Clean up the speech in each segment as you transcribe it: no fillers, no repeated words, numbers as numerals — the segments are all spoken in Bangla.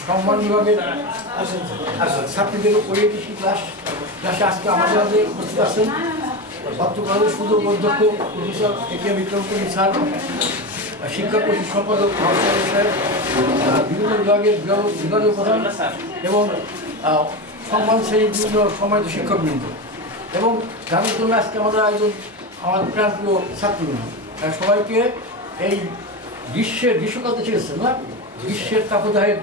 সম্মান বিভাগের ছাত্রীদের ওরিয়েন্টেশন ক্লাসে আজকে আমাদের মাঝে উপস্থিত আছেন চট্টগ্রামের সুযোগ অধ্যক্ষ প্রফেসর একে বিক্রম করিম স্যার, শিক্ষা পরিষদ সম্পাদক স্যার, বিভিন্ন বিভাগের বিভাগীয় প্রধান এবং সম্মান শ্রেণীর বিভিন্ন সম্মানিত শিক্ষকবৃন্দ এবং যাদের জন্য আজকে আমাদের আয়োজন আমাদের প্রাণপ্রিয় ছাত্রবৃন্দ, সবাইকে এই গ্রীষ্মকাল থেকে এসেছেন না, গ্রীষ্মের তাপদাহের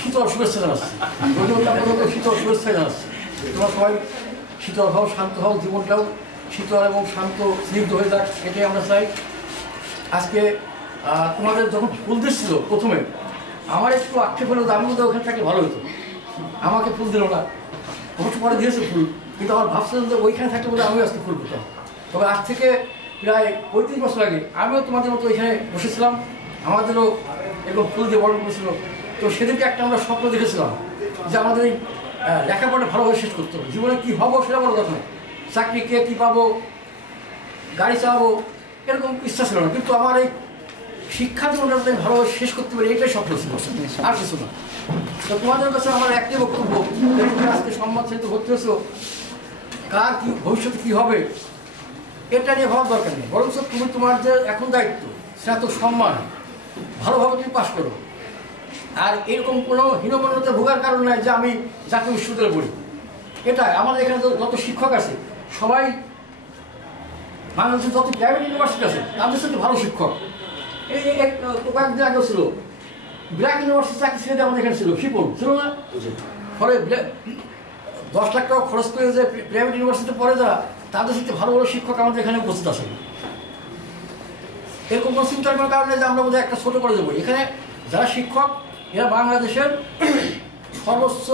শীতল শুভেচ্ছা জানাচ্ছি, শীতল শুভেচ্ছা জানাচ্ছি। তোমরা সবাই শীতল হও, শান্ত হও, জীবনটাও শীতল এবং শান্ত স্নিগ্ধ হয়ে যাক, এটাই আমরা চাই। আজকে তোমাদের যখন ফুল দিচ্ছিল প্রথমে আমার একটু আক্ষেপ হলো, আমি মধ্যে ওখানে থাকলে ভালো হতো, আমাকে ফুল দিল না, অবশ্য পরে দিয়েছে ফুল, কিন্তু আমার ভাবছিলাম যে ওইখানে থাকলে বলে আমিও আজকে ফুল পেতাম। তবে আজ থেকে প্রায় 35 বছর আগে আমিও তোমাদের মতো ওইখানে বসেছিলাম, আমাদেরও এরকম ফুল দিয়ে বরণ করেছিল। তো সেদিনকে একটা আমরা স্বপ্ন দেখেছিলাম যে আমাদের এই লেখাপড়া ভালোভাবে শেষ করতে হবে, জীবনে কী হবো সেটা বড় কথা, চাকরি কে কী পাবো, গাড়ি চালাবো, এরকম ইচ্ছা ছিল না, কিন্তু আমার এই শিক্ষা জীবনটা ভালোভাবে শেষ করতে পারি এটাই স্বপ্ন ছিল, আর কিছু না। তো তোমাদের কাছে আমার একটাই বক্তব্য, তুমি আজকে সম্মান শ্রেণীতে ভর্তি হয়েছো, কার কী ভবিষ্যতে কী হবে এটা নিয়ে ভাবার দরকার নেই, বরঞ্চ তুমি তোমার যে এখন দায়িত্ব সেটা তো সম্মান, ভালোভাবে তুমি পাশ করো। আর এরকম কোনো হীনমন্যতে ভোগার কারণ নাই যে আমি জাতীয় বিশ্ববিদ্যালয়ে পড়ি। এটাই আমাদের এখানে যত শিক্ষক আছে সবাই বাংলাদেশের যত প্রাইভেট ইউনিভার্সিটি আছে তাদের সাথে ভালো শিক্ষক। এই কয়েকদিন আগেও ছিল ব্র্যাক ইউনিভার্সিটি চাকরি ছেড়ে আমাদের এখানে ছিল, শিপন ছিল না, ফলে 10 লাখ টাকা খরচ করে যে প্রাইভেট ইউনিভার্সিটিতে পড়ে যারা তাদের সাথে ভালো ভালো শিক্ষক আমাদের এখানে উপস্থিত আছে। এরকম কোনো চিন্তার কোনো কারণে যে আমরা বোধহয় একটা ছোটো করে দেবো, এখানে যারা শিক্ষক এরা বাংলাদেশের সর্বোচ্চ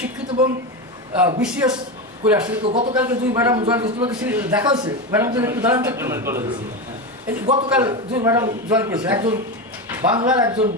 শিক্ষিত এবং বিসিএস করে আসছে। তো গতকালকে 2 ম্যাডাম জয়েন করছে, তোমাকে দেখা হয়েছে ম্যাডাম একটু দাঁড়ান, গতকাল 2 ম্যাডাম জয়েন করেছে, একজন বাংলার একজন